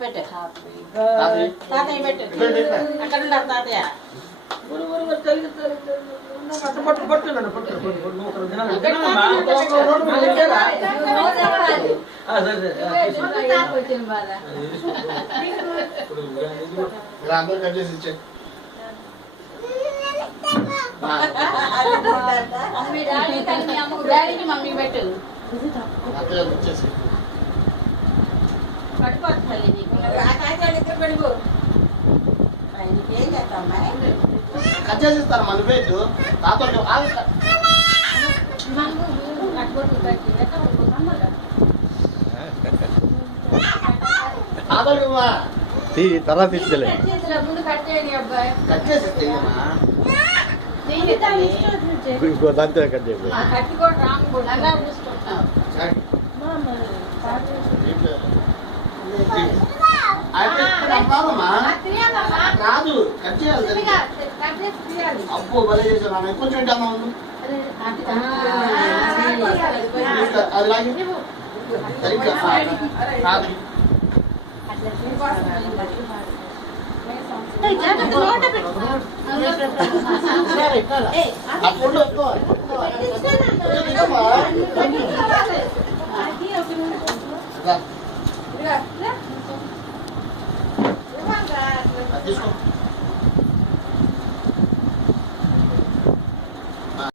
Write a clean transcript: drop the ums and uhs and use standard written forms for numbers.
పెట్టే తాతయ్య పెట్టు అక్కడ ఉన్నారు తాతయ్య డాడీకి మమ్మీ పెట్టు పడిపోతుంది నీకు పడిపో నీకేం చేస్తామ్మా కట్ చేసిస్తారు మన పేరు తాతలు తర్వాత ఇచ్చలే ముందు కట్టేయండి అబ్బాయి కట్ చేసిస్తామా ఇంకో దాంతో కట్ చేయకు కట్టి కూడా రాము కూడా అలా చూసుకుంటాం రాదు కట్ చేయాలి అప్పు బల చేసాను కొంచెం అమ్మా ఉంది అది లాగి సరిగ్గా రాదు అప్పుడు తీసుకో